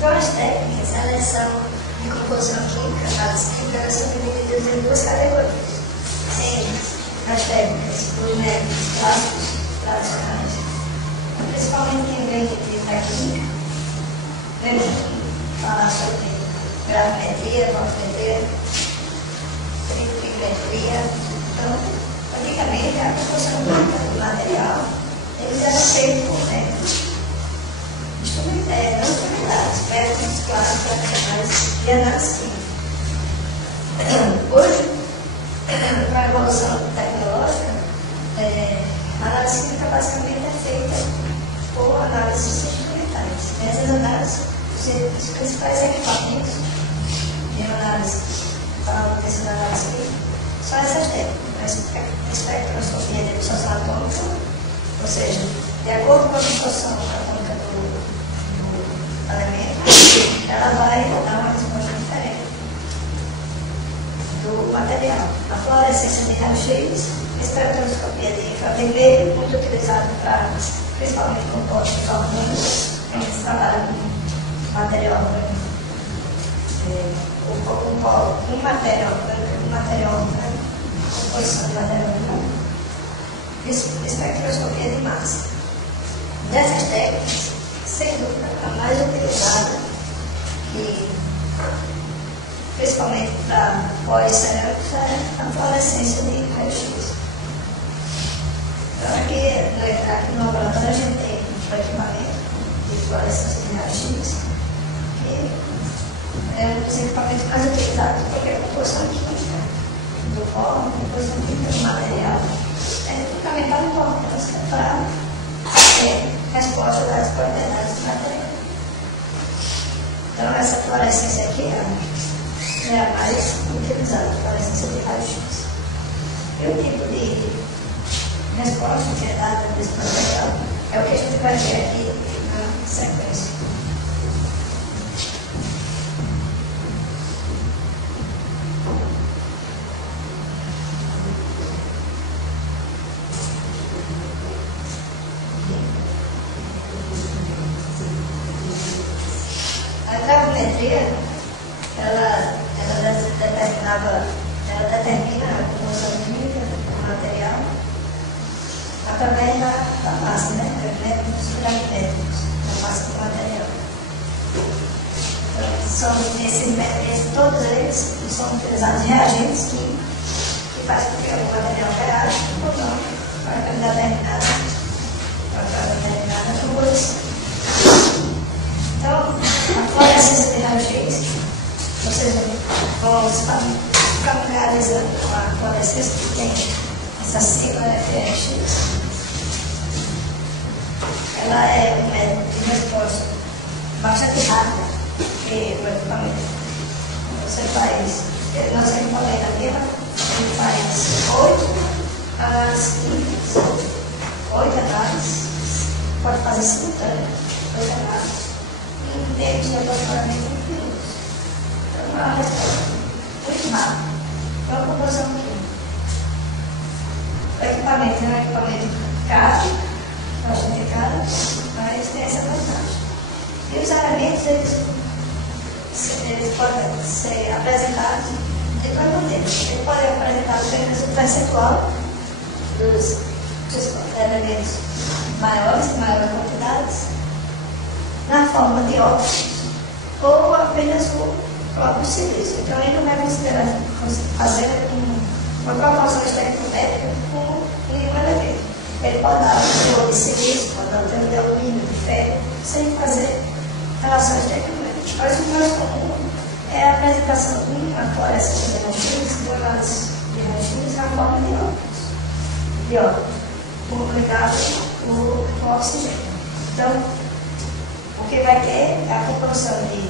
Então, as técnicas, elas são de composição química, análise química, elas são divididas em duas categorias. Tem as técnicas dos métodos clássicos, tradicionais, principalmente quem vem da química, vamos falar sobre gravimetria, voltmetria, trigonometria. Então, antigamente, a composição química do material, eles eram feitos por métodos instrumentados, métodos clássicos, tradicionais de análise química. Hoje, com a evolução tecnológica, a análise química basicamente é feita por análises instrumentais. Essas análises, os principais equipamentos de análise para obtenção da análise química são essas técnicas: a espectroscopia de dissolução atômica, ou seja, de acordo com a dissolução atômica do elemento, ela vai dar uma resposta diferente do material. A fluorescência de raio-x, espectroscopia de infravermelho, muito utilizado para, principalmente, compostos de carbono, quando se trabalha com material orgânico, um material orgânico, composição de material orgânico, espectroscopia de massa. Dessas técnicas, sem dúvida, a mais utilizada, e principalmente para pós-cerâmicos, é a fluorescência de raio-x. Então, aqui no laboratório, a gente tem um equipamento de fluorescência de raio-x, que é um dos equipamentos mais utilizados, porque a composição química do pó, a composição química do material, é de fundamental importância para ter resposta das propriedades do material. Então, essa fluorescência aqui é a mais utilizada, a fluorescência de raio-x. E o tipo de resposta que é dada desse material é o que a gente vai ver aqui na sequência. A gravimetria, ela determina a composição química do material através da massa, né? Métodos gravimétricos, da massa do material. Então, todos eles são utilizados reagentes que fazem com que o material reaja ou não para determinada composição. Então, a fluorescência de raio-x, vocês vão familiarizando com a fluorescência que tem essa sigla FRX. Ela é um método de resposta bastante rápida que o equipamento. Você faz, nosso equipamento aqui, ele faz 8 análises químicas, 8 análises, pode fazer simultâneo, 8 análises. Em tempo de aproximadamente 20 minutos. Então, é uma resposta muito rápida para a composição química. O equipamento é um equipamento caro, bastante caro, mas tem essa vantagem. E os elementos, eles podem ser apresentados de duas maneiras. Eles podem apresentar apenas o percentual dos elementos maiores, em maiores quantidades, na forma de óxidos, ou apenas o próprio silício. Então, ele não vai considerar fazer uma proporção estequiométrica com nenhum elemento. Ele pode dar o teor de silício, pode dar o teor de alumínio, de ferro, sem fazer relações estequiométricas. Mas o mais comum é a apresentação de uma fluorescência de raio-x, de análise de raio-x na forma de óxido, publicado o oxigênio. Então, o que vai ter é a composição de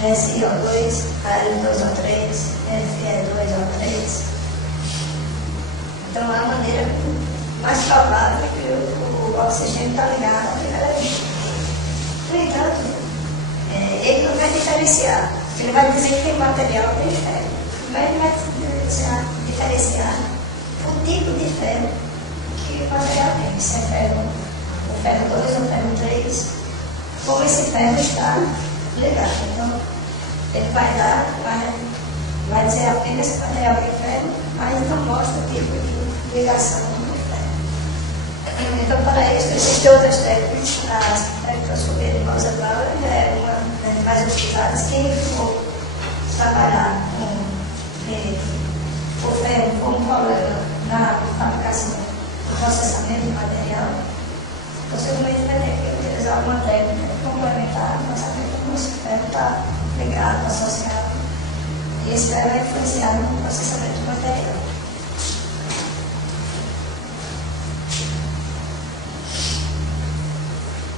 SiO2, H2O3, Fe2O3. Então, é a maneira mais provável que o oxigênio está ligado àquele elemento. No entanto, ele não vai diferenciar. Ele vai dizer que tem material tem ferro, mas ele vai diferenciar o tipo de ferro que o material tem. Se é ferro, o ferro 2 ou ferro 3, como esse ferro está ligado. Então, ele vai dar, vai dizer apenas que o material é velho, mas não mostra o tipo de ligação do ferro. Então, para isso, existem outras técnicas. A espectroscopia de Rosa-Bauer é uma das mais utilizadas. Quem for trabalhar com o ferro como problema na fabricação do processamento do material, possivelmente vai ter que utilizar alguma técnica complementar para saber como esse ferro está ligado, associado, e esse ferro é influenciado no processamento do material.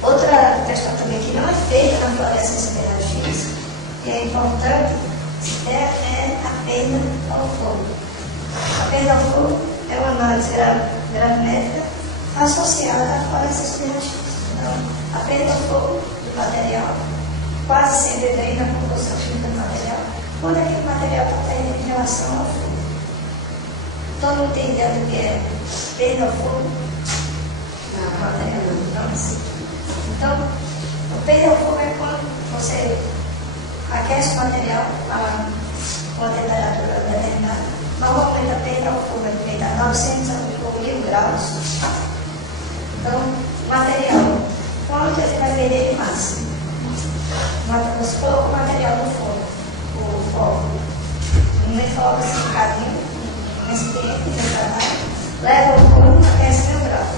Outra questão também que não é feita na fluorescência de raio-x, e é importante, é a perda ao fogo. A perda ao fogo é uma análise gravimétrica associada à fluorescência de raio-x. Então, a perda ao fogo do material quase sempre vem na composição química do material, quando aquele material está em relação ao fogo. Todo mundo tem ideia do que é perda ao fogo? Não, material não assim. Então, o perda ao fogo é quando você aquece o material a uma temperatura determinada. Normalmente a perda ao fogo é feita a 900 a 1000 graus. Então, o material, quanto ele vai perder de massa? Você colocou o material no fogo, o fogo, no fogo assim, um bocadinho, um recipiente, leva o fogo a 10 graus.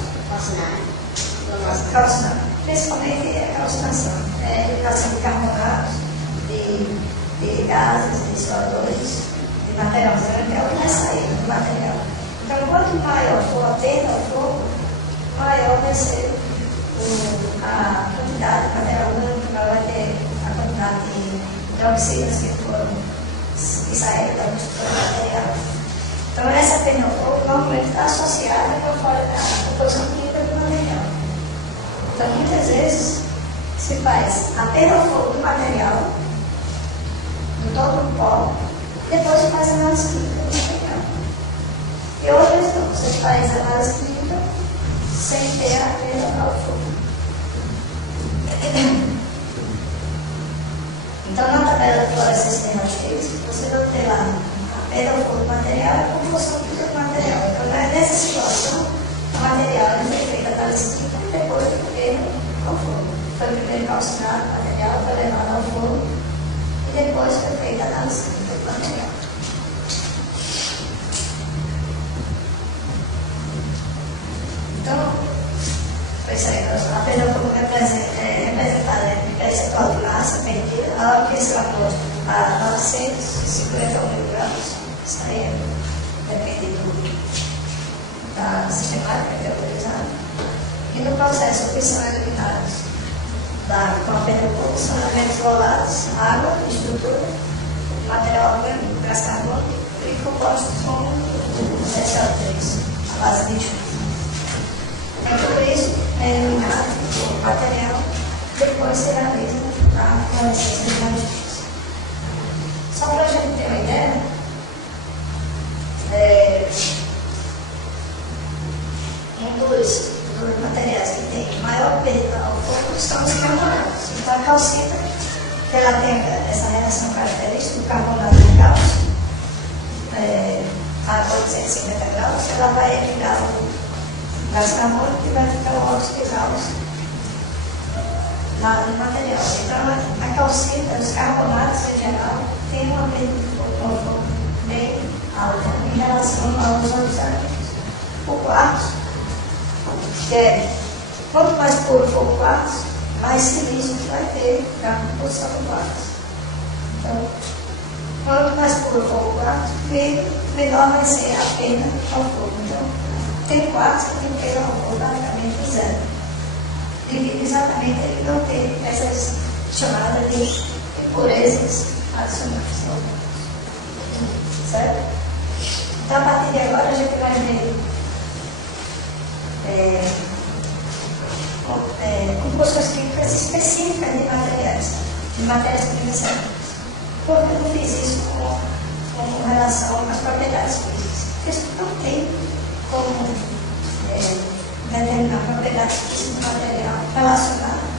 Calcinar. Principalmente a calcinação. É a liberação de carbonatos, de gases, de CO2, de material orgânico, é o que vai sair do material. Então, quanto maior for a perda ao fogo, maior vai ser a quantidade de material orgânico, maior vai ter a quantidade de oxidas que saíram da mistura do material. Então, essa perda ao fogo normalmente está associada com a composição química do material. Então, muitas vezes, se faz a perda ao fogo do material, do todo o pó, depois se faz a análise química do material. E outras não, você faz a análise química sem ter a perda ao fogo. Então, na tabela de fluorescência de raio-x, você vai ter lá a perda ao fogo do material e a composição química do material. Então, nessa situação, o material é feito a análise química e depois foi perda ao fogo. Foi primeiro calcinado o material, foi levado ao fogo e depois foi feita a análise química do material. Então, a perda ao fogo representada em percentual de massa perdida, a hora que esse vapor a 950 mil graus, isso aí depende da sistemática que é utilizada. E no processo, o que são eliminados com a perda ao fogo são elementos isolados, água, estrutura, material orgânico, gás carbônico e compostos como o CO3, a base de enxofre. Então, por isso, é eliminado o material, depois se realiza a fluorescência de raio-x. Só para a gente ter uma ideia, um dos materiais que tem maior perda ao fogo são os carbonatos. Então, a calcita, que ela tem essa relação característica do carbonato de cálcio, a 850 graus, ela vai eliminar o gás carbônico e vai ficar o óxido de cálcio no material. Então, a calcita, os carbonatos em geral, tem uma perda de fogo bem alta em relação aos outros elementos. O quartzo, que é, quanto mais puro for o quartzo, mais silício que vai ter na composição do quartzo. Então, quanto mais puro for o quartzo, menor vai ser a perda ao fogo. Então, tem quartzo que tem perda ao fogo praticamente zero. Devido exatamente a ele não ter essas chamadas de impurezas adicionais. Certo? Então, a partir de agora, a gente vai ver composições químicas específicas de matérias-primas certas. Por que eu não fiz isso com relação às propriedades físicas? Porque isso não tem como determinar propriedades físicas do material relacionadas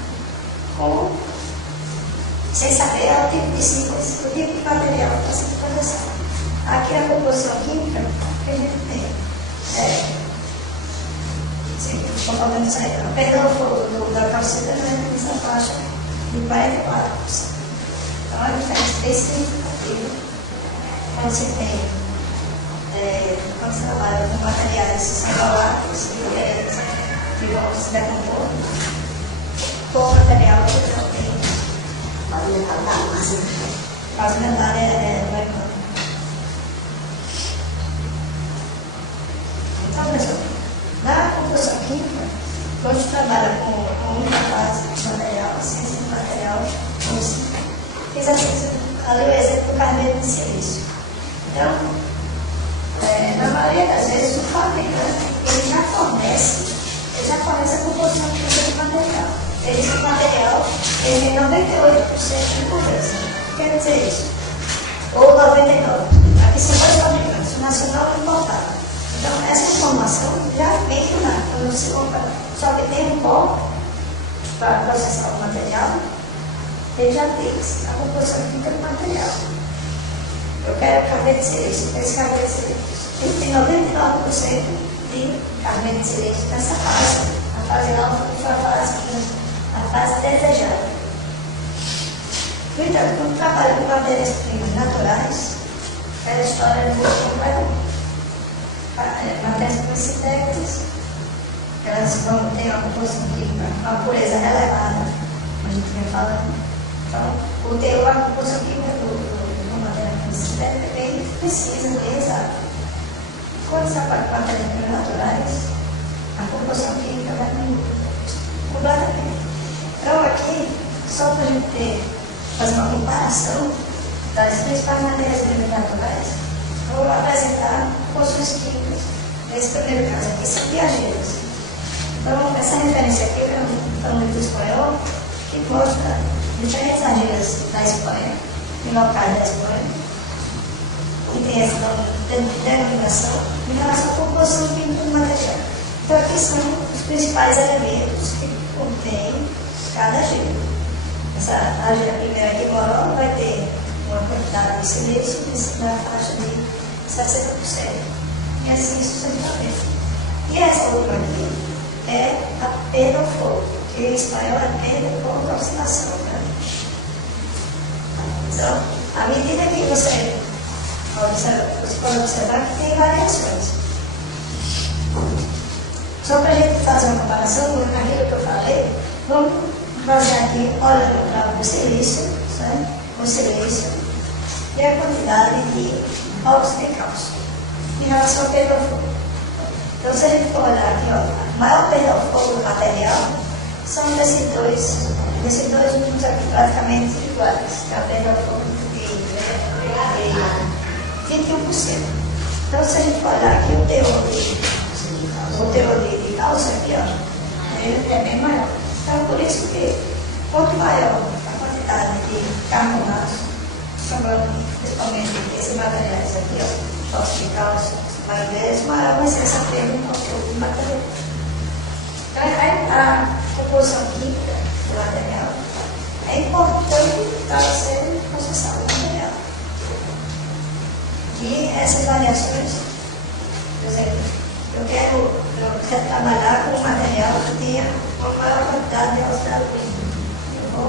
com sem saber o tipo de síntese, o tipo de material que está sendo processado. Aqui a composição química que a gente tem. Componentes aí. A perda do fogo da calcita é nessa faixa de 44%. Então a diferença bem significativa quando se tem, quando se trabalha com materiais que são voláteis que vão se decompor, com material que não tem base mental é então, pessoal, na composição química, quando se trabalha com muita base de material, ciência de material, fiz ali o exemplo do carneiro de silício. Então, na maioria das vezes, o fabricante ele já fornece a composição química do material. Ele diz que o material ele tem 98% de pureza. Quer dizer isso? Ou 99%. Aqui são dois fabricantes, o nacional e o importado. Então, essa informação já vem lá, quando você compra, só que tem um pó para processar o material, ele já diz a composição química do material. Eu quero carbono de silício, esse carbono de silício. Ele tem 99% de carbono de silício nessa fase. A fase alfa foi a fase desejada. No entanto, quando trabalha com matérias-primas naturais, a história é muito completa. Matérias-primas sintéticas, elas vão ter uma composição química, uma pureza relevada, como a gente vem falando. Então, o teor, a composição química do matéria-prima sintética é bem precisa, bem exata. Quando se trabalha com matérias-primas naturais, a composição química vai diminuir completamente. Então, aqui, só para a gente fazer uma comparação das principais matérias-primas naturais, eu vou apresentar composições químicas. Nesse primeiro caso aqui são viajeiras. Então, essa referência aqui é um livro espanhol que mostra diferentes argeiras da Espanha, em locais da Espanha, que tem essa denominação em relação à composição química do material. Então, aqui são os principais elementos que contém cada argila. Essa argila primeira aqui, Moró, vai ter uma quantidade de silício na faixa de 60%. E assim sucessivamente. E essa outra aqui é a perda ao fogo, que em espanhol é perda por oxidação. Né? Então, à medida que você pode observar que tem variações. Só para a gente fazer uma comparação com aquilo que eu falei, vamos fazer aqui, olhando para o silício, certo? O silício e a quantidade de óxido de cálcio em relação ao perda ao fogo. Então, se a gente for olhar aqui, a maior perda ao fogo do material são desses dois números aqui praticamente iguais, que é a perda ao fogo de 21%. Então, se a gente for olhar aqui o teor de cálcio aqui, ele é bem maior. Então, por isso que quanto maior a quantidade de carbonatos, principalmente esses materiais aqui, óxido de cálcio, magnésio, maior vai ser essa perda no fogo do material. Então, a composição química do material é importante para ser processado o material. E essas variações, por exemplo, eu quero trabalhar com um material que tenha uma maior quantidade de óxido de alumínio. Eu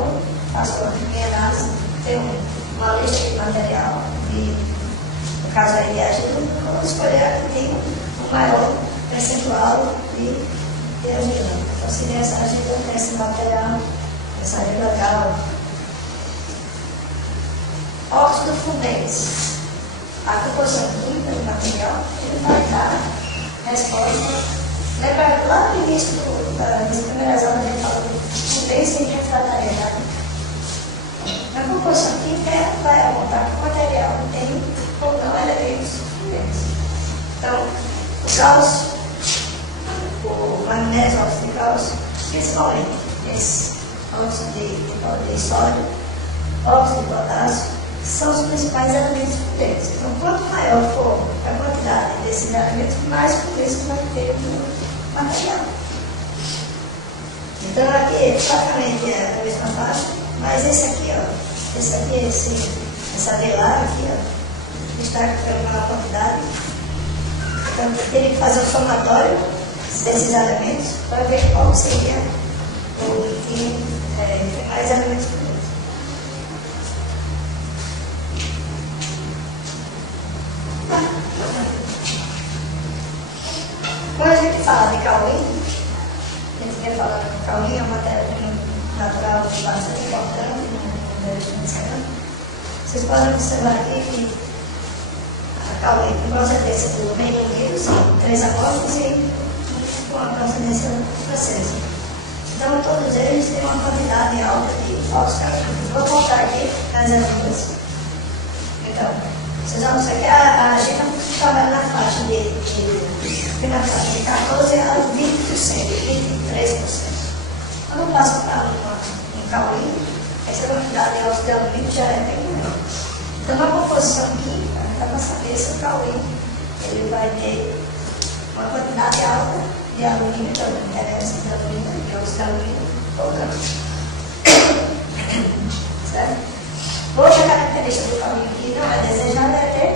faço a minha análise, tenho uma lista de material, e no caso aí de argila, eu vou escolher a que tem um maior percentual de argila. Então, seria essa argila, esse material, essa argila legal. Óxido fundente. A composição química do material, ele vai dar resposta. Lembra lá no início das primeiras aulas a gente falou de fundência e refratariedade. Na composição química vai apontar que o material tem ou não elementos fundentes. Então, o cálcio, o magnésio, o óxido de cálcio, principalmente esse óxido de sódio, óxido de potássio, são os principais elementos fundentes. Então, quanto maior for a quantidade desses elementos, mais fundência vai ter no material. Então, aqui praticamente é a mesma faixa, mas esse aqui, Esse aqui, essa velar aqui, ó, está com uma quantidade. Então, eu teria que fazer um somatório desses elementos para ver qual seria o que tem mais elementos por isso. Quando a gente fala de Cauim, a gente quer falar que Cauim é uma matéria natural bastante importante no direito financeiro. Vocês podem observar aqui que a Cauim tem procedência do Reino Unido, são 3 amostras e uma procedência francesa. Então, todos eles têm uma quantidade alta de falsos cartões. Vou contar aqui as ajudas. Então, vocês vão ver que a gente não trabalha na faixa de 14% a 20%, 23%. Quando passa para um Cauim, essa quantidade alta de alumínio já é bem menor. Então, na composição química, dá para saber se o Cauim ele vai ter uma quantidade alta de alumínio, então não interessa de alumínio, que é os de alumínio ou não. Certo? Outra característica do Cauim que não é desejada é ter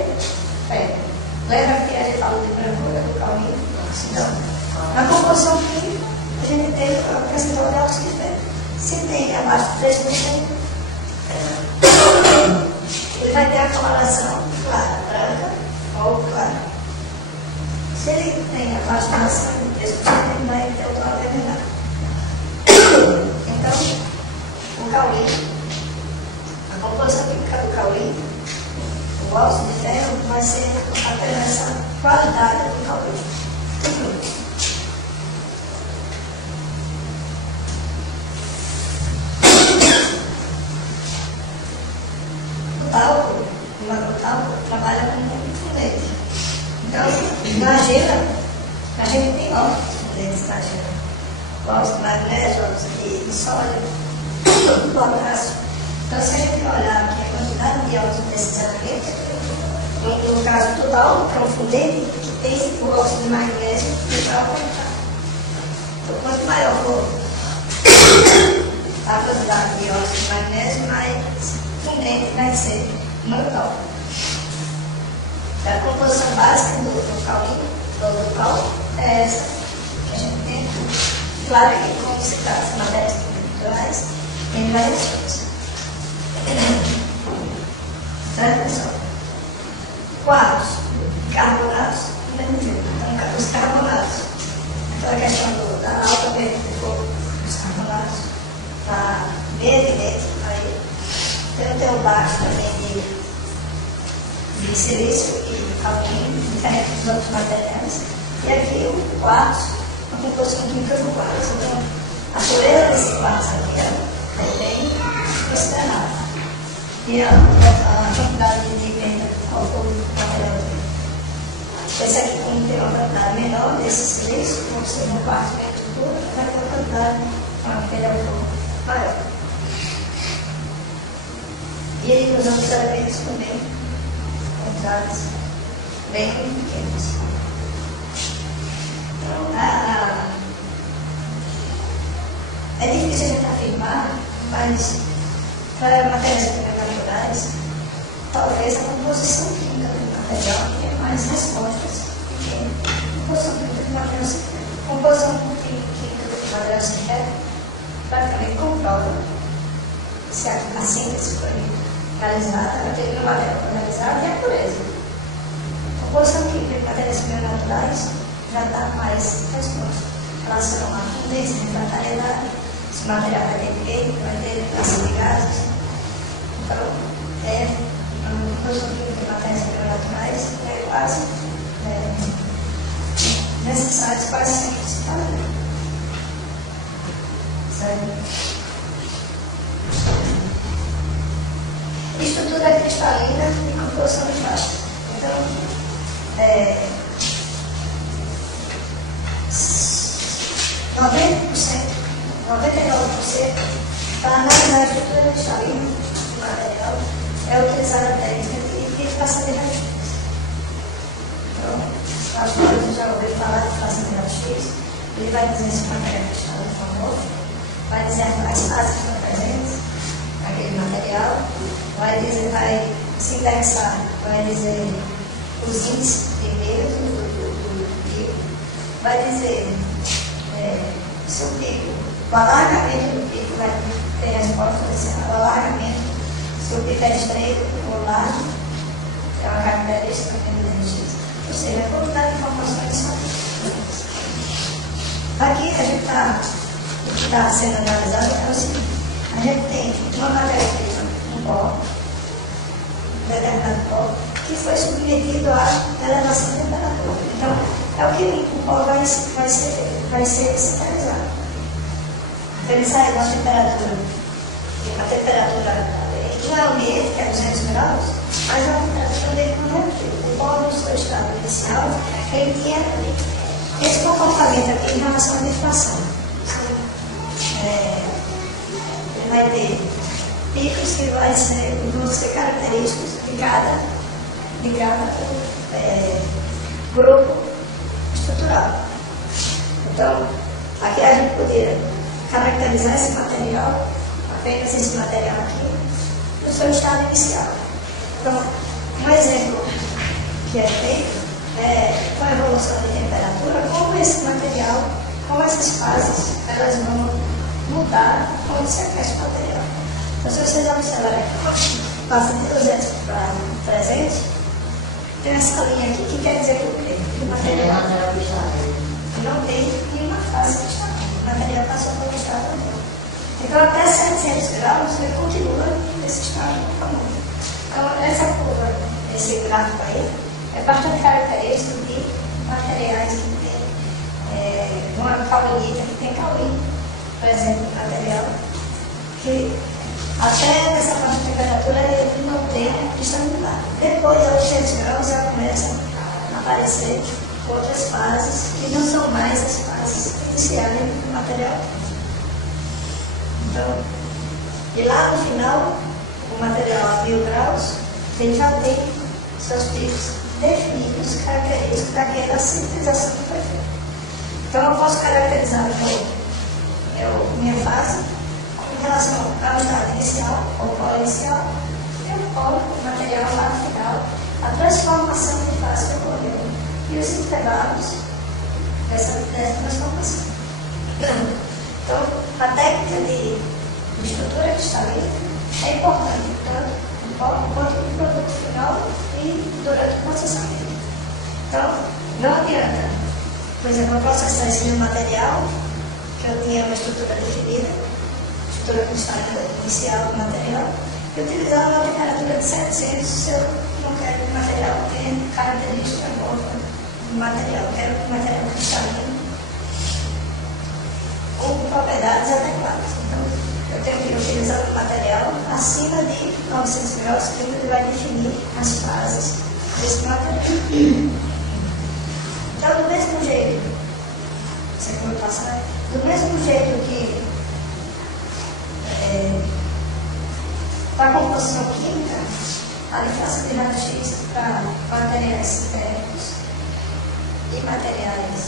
pedra. Lembra que a gente falou de brancura do Cauim? Então, na composição química, a gente tem o percentual de óxido de ferro. Se tem abaixo de 3%, ele vai ter a coloração clara, branca ou clara. Se ele tem abaixo de 3%, ele vai ter o tom avermelhado. Então, o Cauim, a composição química do Cauim, o óxido de ferro vai ser apenas essa qualidade do Cauim. O talco trabalha com leite. Então, na argila, a gente tem óxidos de leite na argila. Óxido de magnésio, óxido de sódio, potássio. Então, se a gente olhar aqui a quantidade de óxido desses elementos, no caso do talco, que é um fundente, que tem o óxido de magnésio e para aumentar. Então, quanto maior for a quantidade de óxido de magnésio, mais fundente vai ser o talco. A composição básica do Cauim é essa que a gente tem aqui. Claro que, como se trata de matérias naturais, tem várias coisas. Certo, pessoal? Quartos, carbonatos, então, os carbonatos. Então, a questão da alta perda de fogo, os carbonatos, está bem evidente. Aí tem o baixo também de silício e alumínio, diferente dos outros materiais. E aqui o quartzo, a composição química do quartzo. Então, a pureza desse quartzo aqui é bem considerável. E a quantidade de pigmento ao fogo do material dele. Esse aqui, como tem uma quantidade menor desse silício, como se no quartzo de estrutura, vai ter uma quantidade de material maior. E aí os outros elementos também, entradas bem pequenas. Então, é difícil a gente afirmar, mas para matérias naturais, talvez a composição química do material tenha mais respostas que a composição química do material sintético. A composição química do material sintético praticamente comprova se a síntese foi realizada, a teoria do material foi realizada e a pureza. A composição química de matérias naturais já dá mais resposta. Relação à fundência, refratariedade, se o material vai ter peito, vai ter ação de gases. Então, a composição química de matérias naturais é quase necessário, quase sempre se fazer. Certo? Estrutura cristalina e composição de faixa. Então, 99% para analisar a estrutura cristalina do material é utilizar a técnica de tração de raio-x. Então, acho que você já ouviu falar de tração de raio-x. Ele vai dizer se o material cristalino é famoso, vai dizer as fases que estão presentes naquele material. vai se indexar, vai dizer os índices primeiros do pico, vai dizer se o pico, o alargamento do pico vai ter resposta desse alargamento, se o pico é estreito ou largo, é uma característica do X. Ou seja, a quantidade de informações são aqui a gente está sendo analisado é o seguinte, a gente tem uma matéria-prima, um pó, um determinado pó, que foi submetido à elevação da temperatura. Então, é o que o pó vai ser sintetizado. Então, ele sai de uma temperatura que não é ambiente, que é 200 graus, mas é uma temperatura dele convertida. O pó no seu estado inicial, ele tinha esse comportamento aqui em relação à deflação. Ele vai ter picos que vão ser característicos de cada grupo estrutural. Então, aqui a gente poderia caracterizar esse material, apenas esse material aqui, no seu estado inicial. Então, um exemplo que é feito com a evolução de temperatura, como esse material, como essas fases, elas vão mudar quando se aquece o material. Então, se vocês observarem aqui, passa de 200 para 300, tem essa linha aqui que quer dizer que o material não tem nenhuma fase de estado. O material passou por um estado novo. Então, até 700 graus, ele continua nesse estado comum. Então, essa curva, esse gráfico aí, é bastante característico de materiais que tem uma caulinita, que tem caulina, por exemplo, material que até essa parte de temperatura ele não tem estabilidade. Depois, aos 800 graus, já começa a aparecer outras fases que não são mais as fases iniciais do material. Então, e lá no final, o material a 1000 graus, ele já tem seus picos definidos, característicos daquela sintetização que foi feita. Então, eu posso caracterizar minha fase em relação à unidade inicial, ou polo inicial, e o polo, o material lá no final, a transformação de fase que ocorreu e os intervalos dessa transformação. Então, a técnica de estrutura cristalina é importante, tanto no polo quanto no produto final e durante o processamento. Então, não adianta, por exemplo, eu processar esse mesmo material, que eu tinha uma estrutura definida, estrutura cristalina inicial do material, e utilizar uma temperatura de 700 se eu não quero que o material tenha característica nova do material, eu quero que o material cristalino com propriedades adequadas. Então, eu tenho que utilizar um material acima de 900 graus, que ele vai definir as fases desse material. Então, do mesmo jeito, você vai passar, do mesmo jeito que para a composição química, a diferença de raio-x para materiais sintéticos e materiais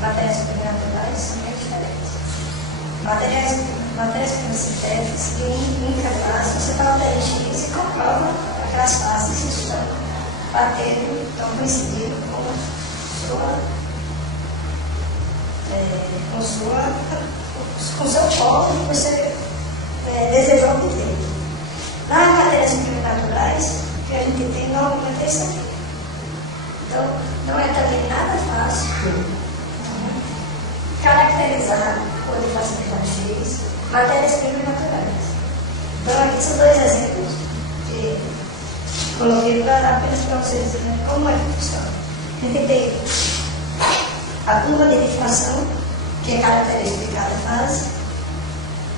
naturais são bem diferentes. Matérias sintéticas e em cada fase você fala da X e comprova aquelas fases que estão batendo, estão coincidindo com o seu polo que você desejou obter. Nas matérias naturais, que a gente tem normalmente é isso aqui. Então, não é também nada fácil caracterizar quando eu faço X matérias-primas naturais. Então, aqui são dois exemplos que coloquei apenas para vocês dizerem como é que funciona. A gente tem a curva de inflação, que é característica de cada fase,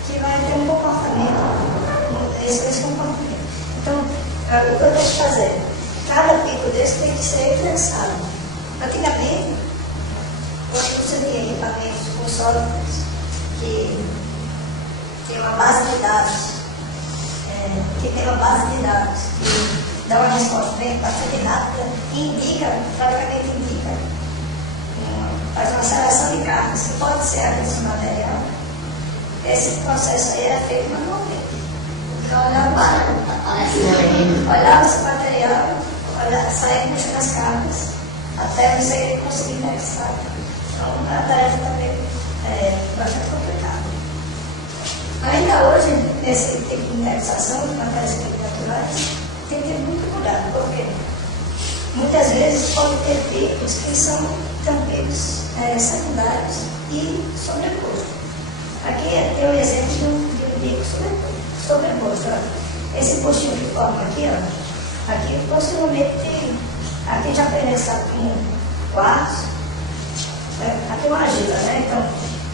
que vai ter um comportamento, esse comportamento. Então, o que eu tenho que fazer? Cada pico desse tem que ser indexado. Antigamente, quando você tinha equipamentos com softwares que tem uma base de dados, que dá uma resposta bem bastante rápida, praticamente indica, faz uma seleção de cargas que pode ser aquele material. Esse processo aí era feito manualmente. Então, olhava esse material, saía puxando as cargas, até você conseguir indexar. Então, a tarefa também é bastante complicada. Ainda hoje, nesse tipo de indexação de matérias naturais, tem que ter muito cuidado, porque muitas vezes pode ter picos que são picos secundários e sobrepostos. Aqui tem um exemplo de um pico sobreposto. Esse postinho que forma aqui, ó, aqui possivelmente tem, aqui já tem esse capim quartzo, aqui uma argila, né? Então,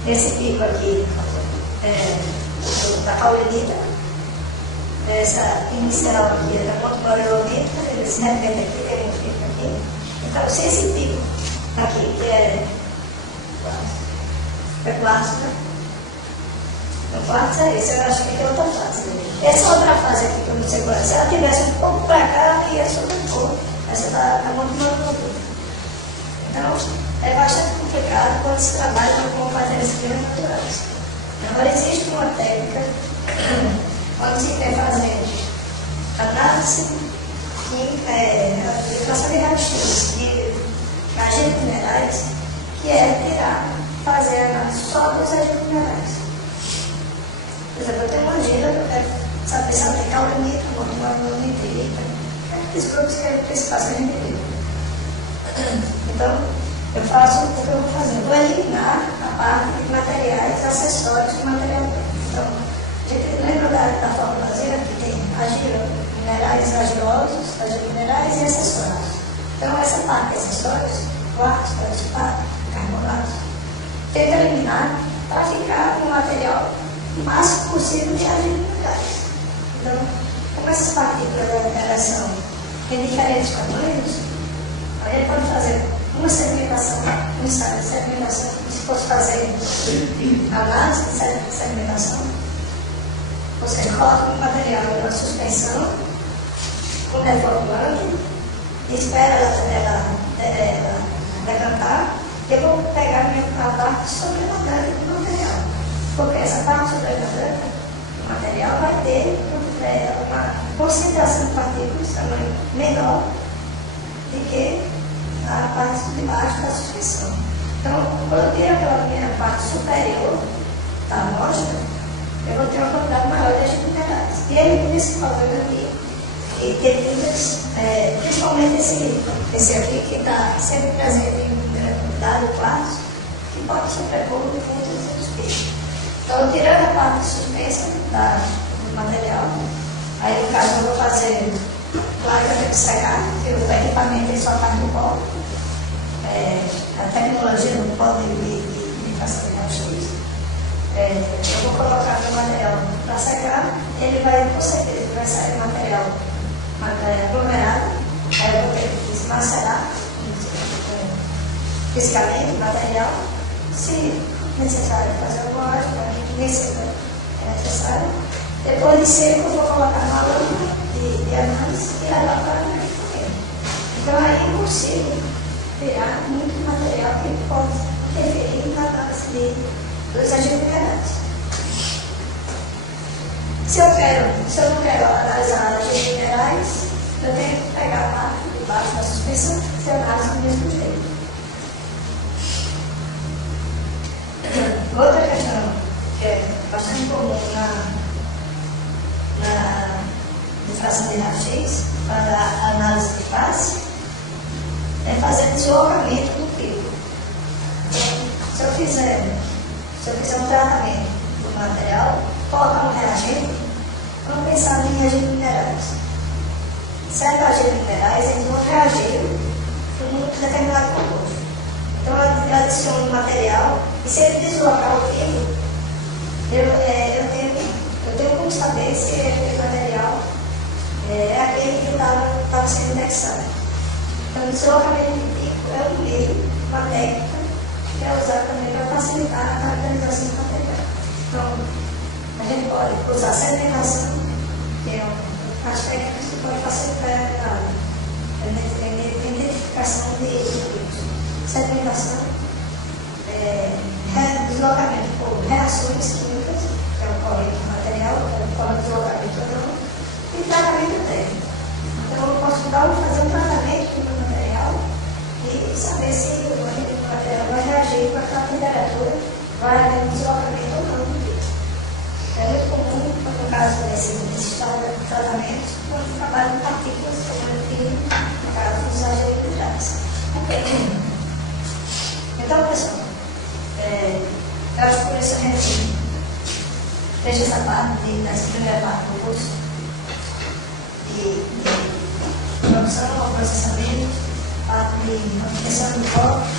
esse pico aqui da caulinita, essa inicial aqui é da montmorillonita, esse repente aqui tem um pico aqui. Então, se esse pico aqui, que é quartzo, né? O quartzo é esse, eu acho que tem outra fase. Essa outra fase aqui que eu não sei qual é, se ela tivesse um pouco para cá, ela ia sobrepor. Essa está muito monocultura. Então, é bastante complicado quando se trabalha com matérias primas naturais. Agora, existe uma técnica onde se quer fazer análise de aplicação de raio-x de agentes minerais, que é fazer análise só dos agentes minerais. Por exemplo, eu tenho uma argila, eu quero saber se ela tem caulinita, montmorillonita, aqueles grupos principais que a gente viu. Então, eu faço o que eu vou fazer. Eu vou eliminar a parte de materiais acessórios do material. Então, a gente lembra da formulazinha que tem argila, minerais argilosos, argila minerais e acessórios. Então, essa parte de acessórios, quartzo, feldspar, carbonato, tenta eliminar para ficar um material o máximo possível de agentes minerais. Então, como essas partículas da mineração têm diferentes tamanhos, a gente pode fazer uma segmentação, um ensaio de segmentação, se fosse fazer análise de segmentação, você coloca o material na suspensão, com deformante, espera ela decantar, e eu vou pegar a parte sobremadante do material. Porque essa parte sobremadante do material vai ter uma concentração de partículas tamanho menor do que a parte de baixo da suspensão. Então, quando eu tiro aquela minha parte superior da amostra, eu vou ter uma quantidade maior de agentes minerais. E ele nesse problema aqui, e tem principalmente esse aqui, que está sempre presente em grande quantidade, o quartzo, que pode sobrepor muitos dos peixes. Então, tirando a parte suspensa do material, aí no caso eu vou fazer, claro que eu tenho que secar, porque o equipamento ele só faz no pó. A tecnologia do pó de fazer raio-x. Eu vou colocar meu material para secar, ele vai, com certeza, vai sair material aglomerado, aí eu vou ter que desmacerar fisicamente o material, se necessário fazer alguma coisa, nem sempre é necessário. Depois de seco, eu vou colocar na lâmina de análise e levar para o equipamento. Então, aí eu consigo tirar muito material que pode interferir na análise dos agentes minerais. Se eu não quero analisar agentes minerais, eu tenho que pegar a parte de baixo da suspensão e fazer análise do mesmo jeito. Outra questão que é bastante comum na difração de raio-x, para a análise de face, é fazer deslocamento do pico. Se eu fizer um tratamento do material, colocar um reagente, vamos pensar em agentes minerais. Certos agentes minerais, eles vão reagir com um determinado composto. Então, eu adiciono o material e se ele deslocar o pico, eu tenho como saber se aquele material é aquele que estava sendo indexado. Então, o deslocamento de pico é um meio, uma técnica que é usada também para facilitar a caracterização do material. Então, a gente pode usar sedimentação, que é as técnicas que podem facilitar a identificação de picos. Sedimentação, deslocamento por reações químicas, que é o corrente material, que é o deslocamento temperatura, vai haver um deslocamento ou não do vidro. É muito comum, no caso desse tratamento, quando trabalha com partículas, no caso dos agentes visuais. Ok. Então, pessoal, eu acho que por isso a gente fecha essa parte, dessa primeira parte do curso, de produção, processamento, parte de manutenção do corpo.